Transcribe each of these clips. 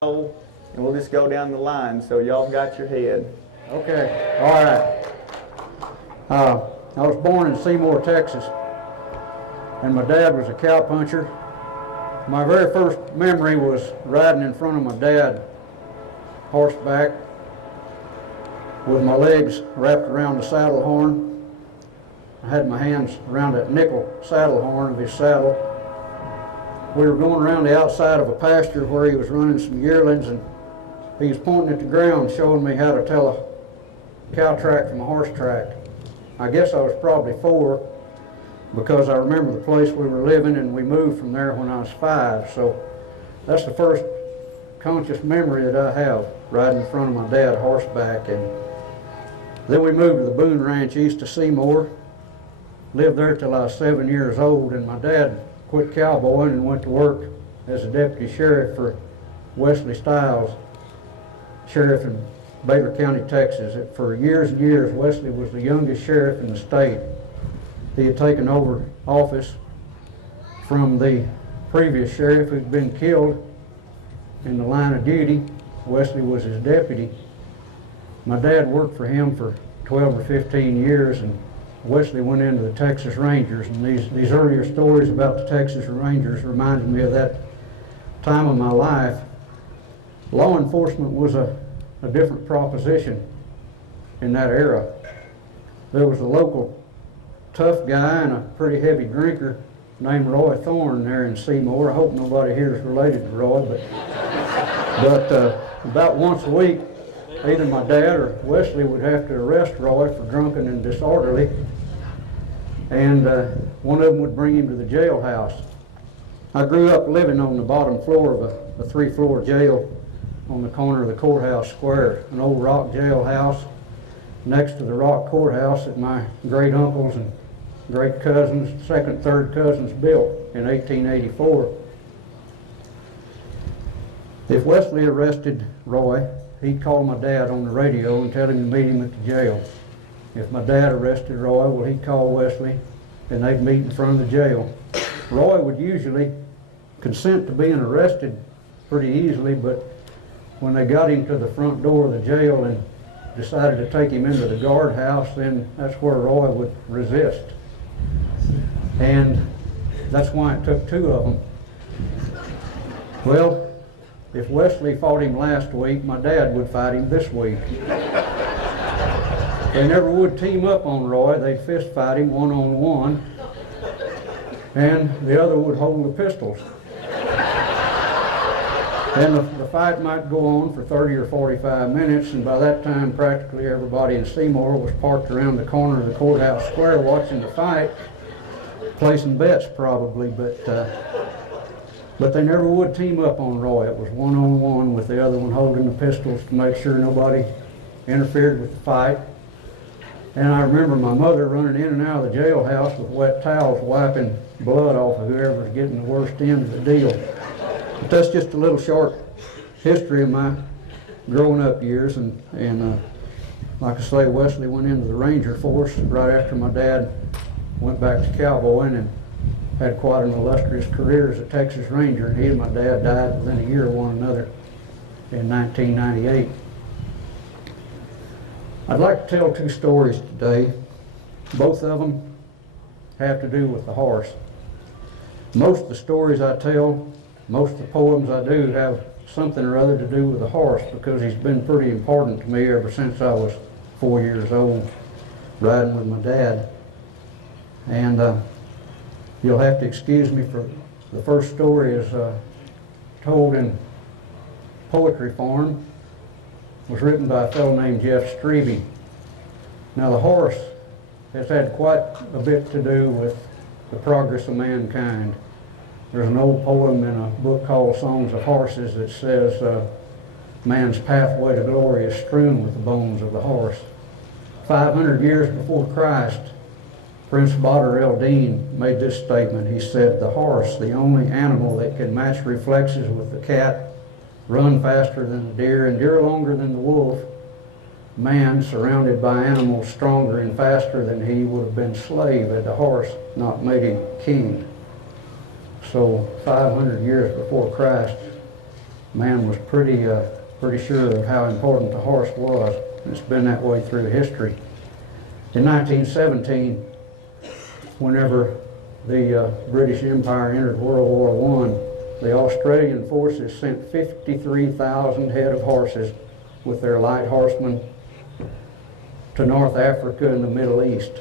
and we'll just go down the line so y'all got your head. Okay, all right. I was born in Seymour, Texas, and my dad was a cowpuncher. My very first memory was riding in front of my dad, horseback, with my legs wrapped around the saddle horn. I had my hands around that nickel saddle horn of his saddle. We were going around the outside of a pasture where he was running some yearlings, and he was pointing at the ground showing me how to tell a cow track from a horse track. I guess I was probably 4 because I remember the place we were living, and we moved from there when I was 5. So that's the first conscious memory that I have, riding in front of my dad horseback. And then we moved to the Boone Ranch east of Seymour, lived there till I was 7 years old, and my dad quit cowboying and went to work as a deputy sheriff for Wesley Stiles, sheriff in Baylor County, Texas. For years and years, Wesley was the youngest sheriff in the state. He had taken over office from the previous sheriff who'd been killed in the line of duty. Wesley was his deputy. My dad worked for him for 12 or 15 years, and Wesley went into the Texas Rangers, and these earlier stories about the Texas Rangers reminded me of that time of my life. Law enforcement was a different proposition in that era. There was a local tough guy and a pretty heavy drinker named Roy Thorne there in Seymour. I hope nobody here is related to Roy, but about once a week, either my dad or Wesley would have to arrest Roy for drunken and disorderly, and one of them would bring him to the jailhouse. I grew up living on the bottom floor of a 3-floor jail on the corner of the courthouse square, an old rock jailhouse next to the rock courthouse that my great uncles and great cousins, second, third cousins built in 1884. If Wesley arrested Roy, he'd call my dad on the radio and tell him to meet him at the jail. If my dad arrested Roy, well, he'd call Wesley and they'd meet in front of the jail. Roy would usually consent to being arrested pretty easily, but when they got him to the front door of the jail and decided to take him into the guardhouse, then that's where Roy would resist. And that's why it took 2 of them. Well, if Wesley fought him last week, my dad would fight him this week. They never would team up on Roy. They'd fist fight him one-on-one, and the other would hold the pistols. And the fight might go on for 30 or 45 minutes, and by that time practically everybody in Seymour was parked around the corner of the courthouse square watching the fight, placing bets probably, but they never would team up on Roy. It was one-on-one with the other one holding the pistols to make sure nobody interfered with the fight. And I remember my mother running in and out of the jailhouse with wet towels wiping blood off of whoever's getting the worst end of the deal. But that's just a little short history of my growing up years. And like I say, Wesley went into the Ranger Force right after my dad went back to cowboying and had quite an illustrious career as a Texas Ranger. He and my dad died within a year of one another in 1998. I'd like to tell 2 stories today. Both of them have to do with the horse. Most of the stories I tell, most of the poems I do have something or other to do with the horse because he's been pretty important to me ever since I was 4 years old, riding with my dad. And you'll have to excuse me for the first story is told in poetry form. It was written by a fellow named Jeff Strebe. Now the horse has had quite a bit to do with the progress of mankind. There's an old poem in a book called Songs of Horses that says man's pathway to glory is strewn with the bones of the horse. 500 years before Christ, Prince Badr el-Din made this statement. He said, "The horse, the only animal that can match reflexes with the cat, run faster than the deer, endure longer than the wolf, man, surrounded by animals stronger and faster than he, would have been slave had the horse not made him king." So 500 years before Christ, man was pretty sure of how important the horse was. It's been that way through history. In 1917, whenever the British Empire entered World War I, the Australian forces sent 53,000 head of horses with their light horsemen to North Africa and the Middle East.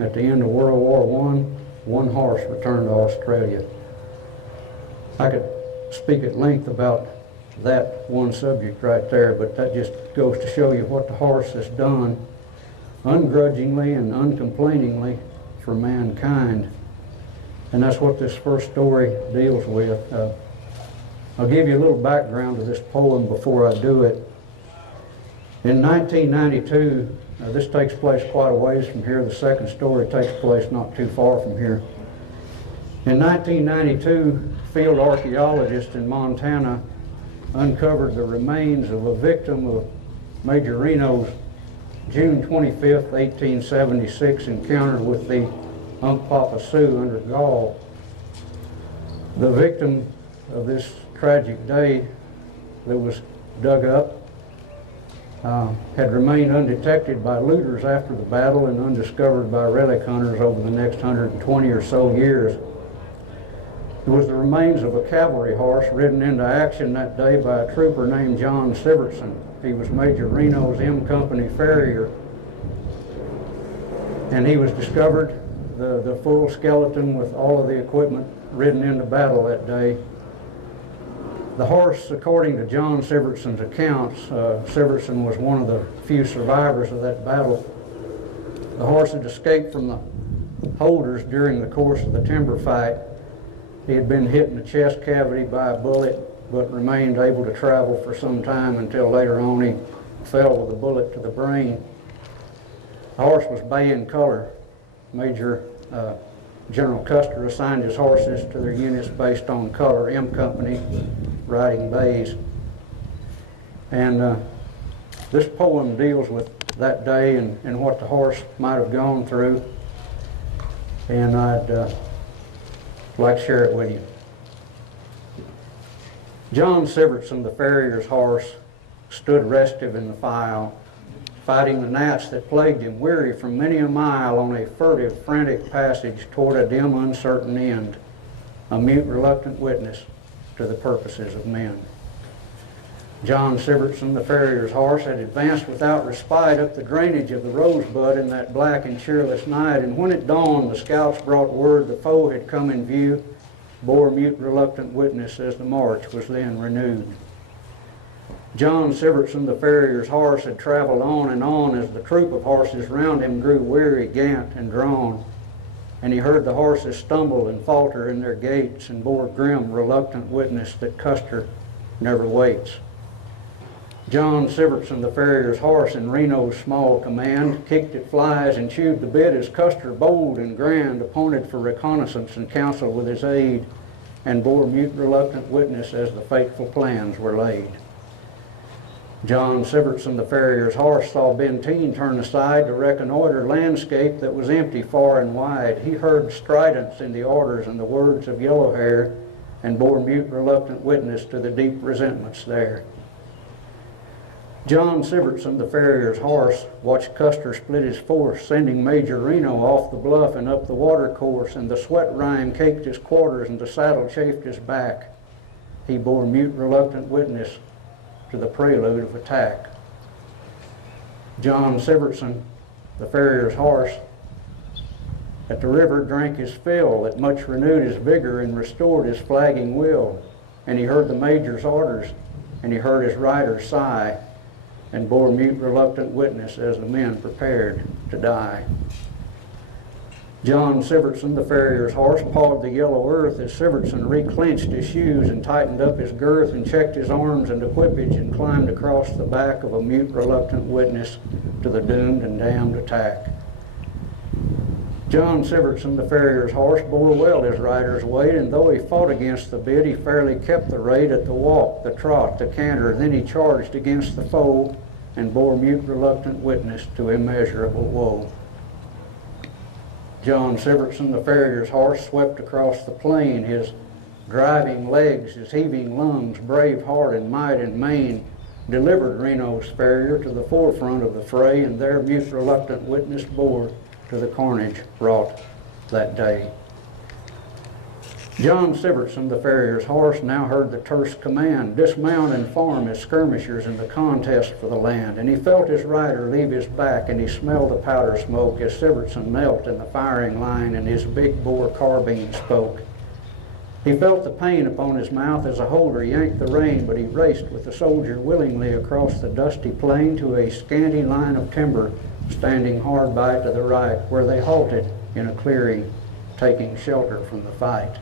At the end of World War I, one horse returned to Australia. I could speak at length about that one subject right there, but that just goes to show you what the horse has done ungrudgingly and uncomplainingly for mankind. And that's what this first story deals with. I'll give you a little background to this poem before I do it. In 1992, this takes place quite a ways from here. The second story takes place not too far from here. In 1992, field archaeologists in Montana uncovered the remains of a victim of Major Reno's June 25th, 1876 encounter with the Umpapa Sioux under Gall. The victim of this tragic day that was dug up had remained undetected by looters after the battle and undiscovered by relic hunters over the next 120 or so years. It was the remains of a cavalry horse ridden into action that day by a trooper named John Severson. He was Major Reno's M Company Farrier, and he was discovered, the full skeleton with all of the equipment, ridden into battle that day. The horse, according to John Severson's accounts, Severson was one of the few survivors of that battle. The horse had escaped from the holders during the course of the timber fight. He had been hit in the chest cavity by a bullet, but remained able to travel for some time until later on he fell with a bullet to the brain. The horse was bay in color. Major General Custer assigned his horses to their units based on color, M Company, riding bays. And this poem deals with that day and what the horse might have gone through. And I'd like to share it with you. John Severson, the farrier's horse, stood restive in the file, fighting the gnats that plagued him, weary from many a mile on a furtive, frantic passage toward a dim, uncertain end, a mute, reluctant witness to the purposes of men. John Severson, the farrier's horse, had advanced without respite up the drainage of the Rosebud in that black and cheerless night, and when it dawned, the scouts brought word the foe had come in view, bore mute, reluctant witness as the march was then renewed. John Severson, the farrier's horse, had traveled on and on as the troop of horses round him grew weary, gant, and drawn, and he heard the horses stumble and falter in their gaits and bore grim, reluctant witness that Custer never waits. John Severson, the farrier's horse, in Reno's small command, kicked at flies and chewed the bit as Custer, bold and grand, appointed for reconnaissance and counsel with his aid, and bore mute, reluctant witness as the fateful plans were laid. John Severson, the farrier's horse, saw Benteen turn aside to reconnoiter landscape that was empty far and wide. He heard stridence in the orders and the words of Yellow Hair, and bore mute, reluctant witness to the deep resentments there. John Severson, the farrier's horse, watched Custer split his force, sending Major Reno off the bluff and up the water course, and the sweat rime caked his quarters and the saddle chafed his back. He bore mute, reluctant witness to the prelude of attack. John Severson, the farrier's horse, at the river drank his fill, that much renewed his vigor and restored his flagging will, and he heard the major's orders, and he heard his rider sigh, and bore mute, reluctant witness as the men prepared to die. John Severson, the farrier's horse, pawed the yellow earth as Severson reclenched his shoes and tightened up his girth and checked his arms and equipage and climbed across the back of a mute, reluctant witness to the doomed and damned attack. John Severson, the farrier's horse, bore well his rider's weight, and though he fought against the bit, he fairly kept the rate at the walk, the trot, the canter. Then he charged against the foe and bore mute, reluctant witness to immeasurable woe. John Severson, the farrier's horse, swept across the plain, his driving legs, his heaving lungs, brave heart and might and main, delivered Reno's Farrier to the forefront of the fray, and there mute reluctant witness bore to the carnage wrought that day. John Severson, the Farrier's horse, now heard the terse command, dismount and form as skirmishers in the contest for the land, and he felt his rider leave his back, and he smelled the powder smoke as Severson knelt in the firing line and his big bore carbine spoke. He felt the pain upon his mouth as a holder yanked the rein, but he raced with the soldier willingly across the dusty plain to a scanty line of timber standing hard by to the right, where they halted in a clearing, taking shelter from the fight.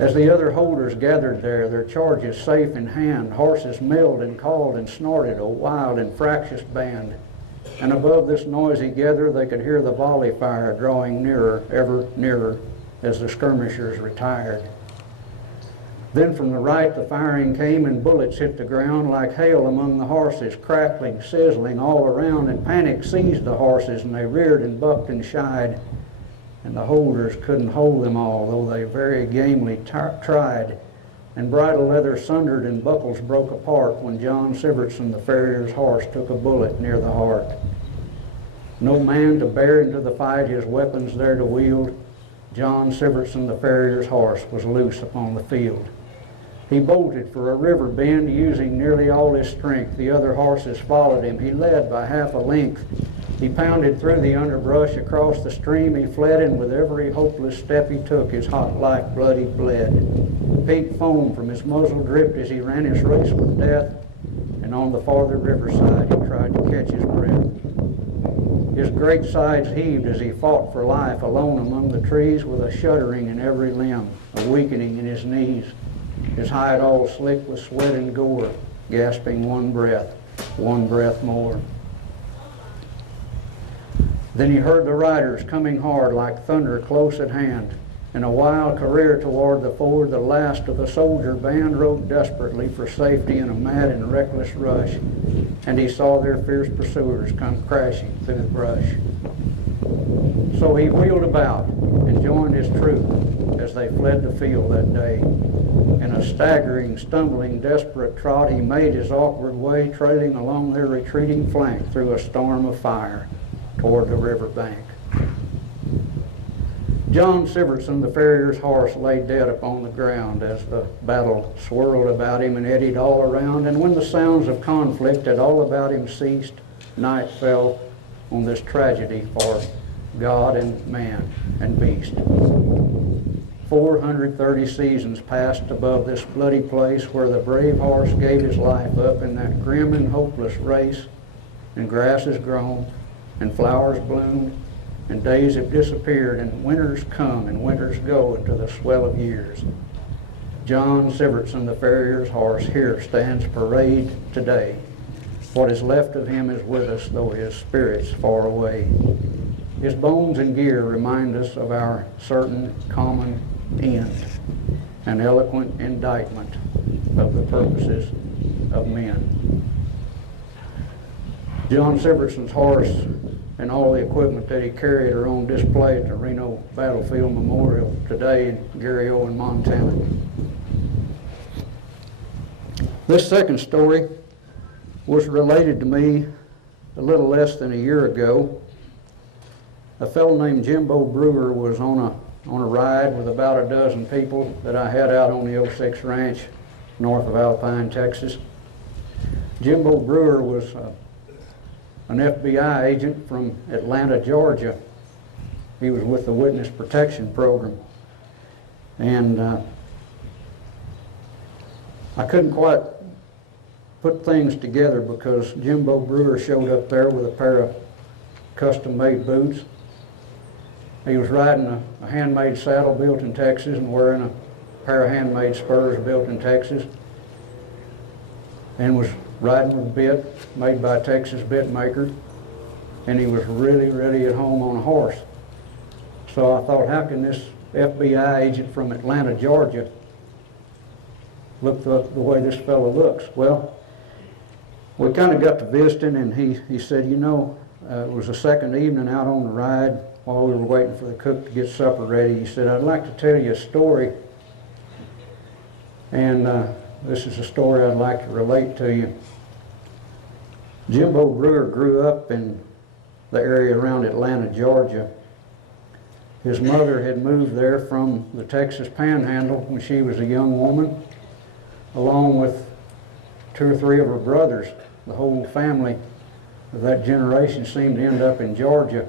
As the other holders gathered there, their charges safe in hand, horses milled and called and snorted, a wild and fractious band. And above this noisy gather, they could hear the volley fire drawing nearer, ever nearer, as the skirmishers retired. Then from the right the firing came, and bullets hit the ground like hail among the horses, crackling, sizzling all around, and panic seized the horses, and they reared and bucked and shied. And the holders couldn't hold them all, though they very gamely tried. And bridle leather sundered and buckles broke apart when John Severson, the Farrier's horse, took a bullet near the heart. No man to bear into the fight his weapons there to wield, John Severson, the Farrier's horse, was loose upon the field. He bolted for a river bend, using nearly all his strength. The other horses followed him. He led by half a length. He pounded through the underbrush across the stream. He fled, and with every hopeless step he took, his hot life bloody bled. Pink foam from his muzzle dripped as he ran his race with death, and on the farther riverside he tried to catch his breath. His great sides heaved as he fought for life alone among the trees, with a shuddering in every limb, a weakening in his knees, his hide all slick with sweat and gore, gasping one breath more. Then he heard the riders coming hard like thunder close at hand. In a wild career toward the ford, the last of the soldier band rode desperately for safety in a mad and reckless rush, and he saw their fierce pursuers come crashing through the brush. So he wheeled about and joined his troop as they fled the field that day. In a staggering, stumbling, desperate trot, he made his awkward way, trailing along their retreating flank through a storm of fire toward the river bank. John Severson, the Farrier's horse, lay dead upon the ground as the battle swirled about him and eddied all around, and when the sounds of conflict had all about him ceased, night fell on this tragedy for God and man and beast. 430 seasons passed above this bloody place where the brave horse gave his life up in that grim and hopeless race, and grass has grown, and flowers bloomed, and days have disappeared, and winters come and winters go into the swell of years. John Severson, the Farrier's horse, here stands parade today. What is left of him is with us, though his spirit's far away. His bones and gear remind us of our certain common end, an eloquent indictment of the purposes of men. John Severson's horse and all the equipment that he carried are on display at the Reno Battlefield Memorial today in Garryowen, Montana. This second story was related to me a little less than a year ago. A fellow named Jimbo Brewer was on a ride with about a dozen people that I had out on the 06 Ranch north of Alpine, Texas. Jimbo Brewer was an FBI agent from Atlanta, Georgia. He was with the Witness Protection Program. And I couldn't quite put things together because Jimbo Brewer showed up there with a pair of custom-made boots. He was riding a handmade saddle built in Texas and wearing a pair of handmade spurs built in Texas, and was riding with a bit made by a Texas bit maker, and he was really at home on a horse. So I thought, how can this FBI agent from Atlanta, Georgia look the way this fellow looks? Well, we kind of got to visiting, and he said, you know, it was the second evening out on the ride while we were waiting for the cook to get supper ready. He said, I'd like to tell you a story And this is a story I'd like to relate to you. Jimbo Brewer grew up in the area around Atlanta, Georgia. His mother had moved there from the Texas Panhandle when she was a young woman, along with 2 or 3 of her brothers. The whole family of that generation seemed to end up in Georgia.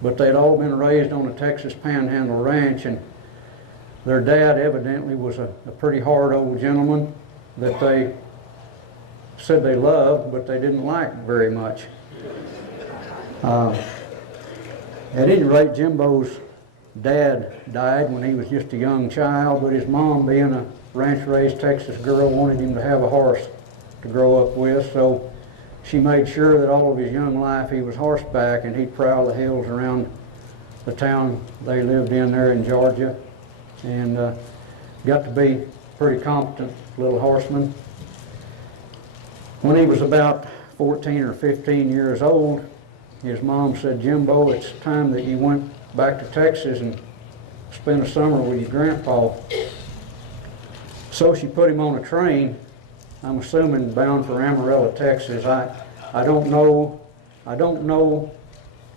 But they'd all been raised on a Texas Panhandle ranch, and their dad evidently was a pretty hard old gentleman that they said they loved, but they didn't like very much. At any rate, Jimbo's dad died when he was just a young child, but his mom, being a ranch-raised Texas girl, wanted him to have a horse to grow up with, so she made sure that all of his young life he was horseback, and he'd prowl the hills around the town they lived in there in Georgia, and got to be a pretty competent little horseman. When he was about 14 or 15 years old, his mom said, "Jimbo, it's time that you went back to Texas and spent a summer with your grandpa." So she put him on a train, I'm assuming bound for Amarillo, Texas. I don't know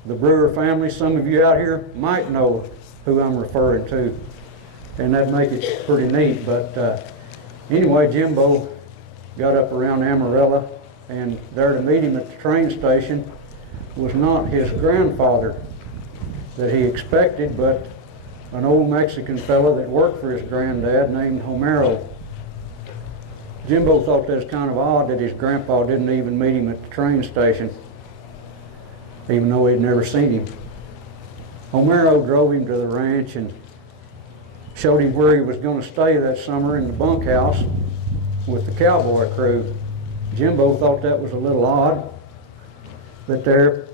the Brewer family. Some of you out here might know who I'm referring to, and that'd make it pretty neat. But anyway, Jimbo got up around Amarillo, and there to meet him at the train station was not his grandfather that he expected, but an old Mexican fellow that worked for his granddad named Homero. Jimbo thought that was kind of odd that his grandpa didn't even meet him at the train station, even though he'd never seen him. Homero drove him to the ranch and showed him where he was going to stay that summer in the bunkhouse with the cowboy crew. Jimbo thought that was a little odd, that there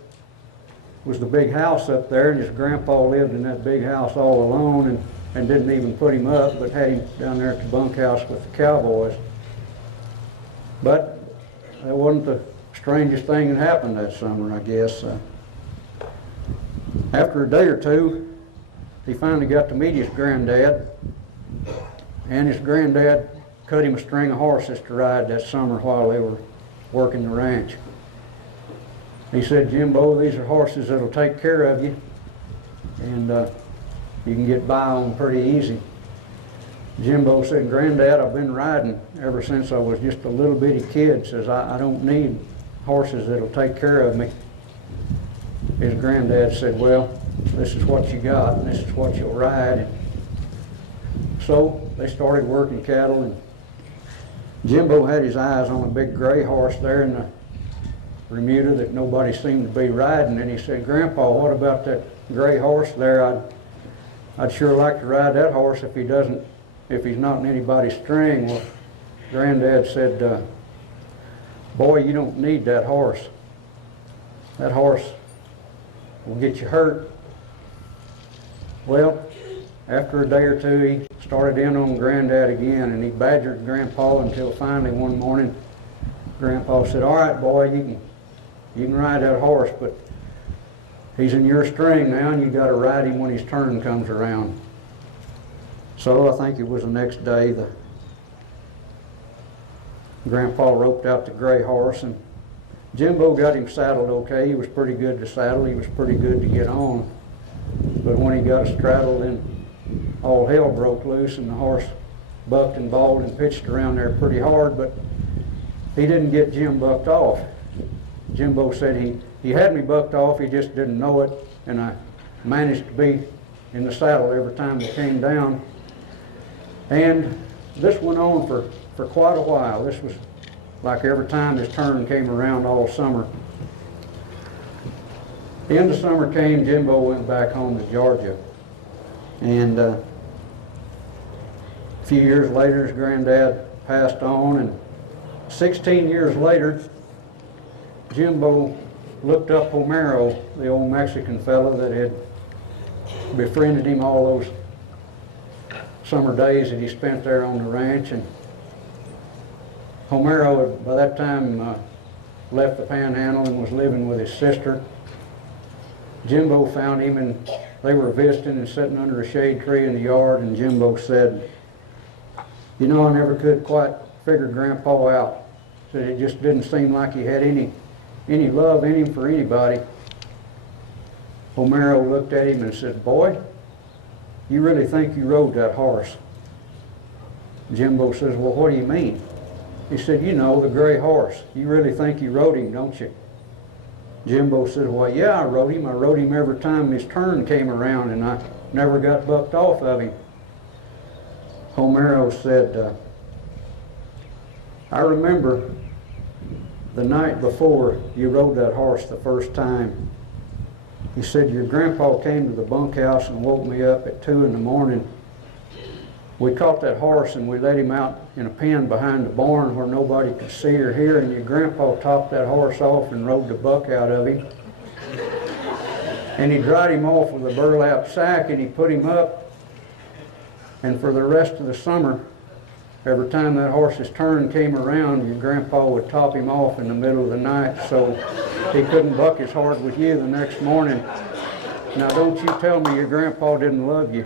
was the big house up there, and his grandpa lived in that big house all alone, and didn't even put him up, but had him down there at the bunkhouse with the cowboys. But that wasn't the strangest thing that happened that summer, I guess. After a day or two, he finally got to meet his granddad, and his granddad cut him a string of horses to ride that summer while they were working the ranch. He said, "Jimbo, these are horses that'll take care of you, and you can get by on pretty easy." Jimbo said, "Granddad, I've been riding ever since I was just a little bitty kid. Says, I don't need horses that'll take care of me." His granddad said, "Well, this is what you got, and this is what you'll ride." And so they started working cattle, and Jimbo had his eyes on a big gray horse there in the remuda that nobody seemed to be riding, and he said, "Grandpa, what about that gray horse there? I'd sure like to ride that horse if he's not in anybody's string." Well, Granddad said, "Boy, you don't need that horse. That horse will get you hurt." Well, after a day or two, he started in on Granddad again, and he badgered Grandpa until finally one morning, Grandpa said, "All right, boy, you can ride that horse, but he's in your string now, and you got to ride him when his turn comes around." So I think it was the next day, the Grandpa roped out the gray horse, and Jimbo got him saddled okay. He was pretty good to saddle. He was pretty good to get on. But when he got straddled, then all hell broke loose, and the horse bucked and bawled and pitched around there pretty hard, but he didn't get Jim bucked off. Jimbo said he had me bucked off, he just didn't know it, and I managed to be in the saddle every time he came down. And this went on for quite a while. This was like every time his turn came around all summer. The end of summer came, Jimbo went back home to Georgia. And a few years later, his granddad passed on, and 16 years later, Jimbo looked up Homero, the old Mexican fellow that had befriended him all those summer days that he spent there on the ranch. And Homero had by that time left the Panhandle and was living with his sister. Jimbo found him, and they were visiting and sitting under a shade tree in the yard, and Jimbo said, You know, I never could quite figure Grandpa out. Said it just didn't seem like he had any love in him for anybody. Homero looked at him and said, "Boy, you really think you rode that horse?" Jimbo says, "Well, what do you mean?" He said, "You know, the gray horse. You really think you rode him, don't you?" Jimbo said, "Well, yeah, I rode him. I rode him every time his turn came around, and I never got bucked off of him." Homero said, "I remember the night before you rode that horse the first time." He said, "Your grandpa came to the bunkhouse and woke me up at 2 in the morning. We caught that horse and we let him out in a pen behind the barn where nobody could see or hear, and your grandpa topped that horse off and rode the buck out of him. And he dried him off with a burlap sack and he put him up, and for the rest of the summer, every time that horse's turn came around, your grandpa would top him off in the middle of the night so he couldn't buck as hard with you the next morning. Now don't you tell me your grandpa didn't love you."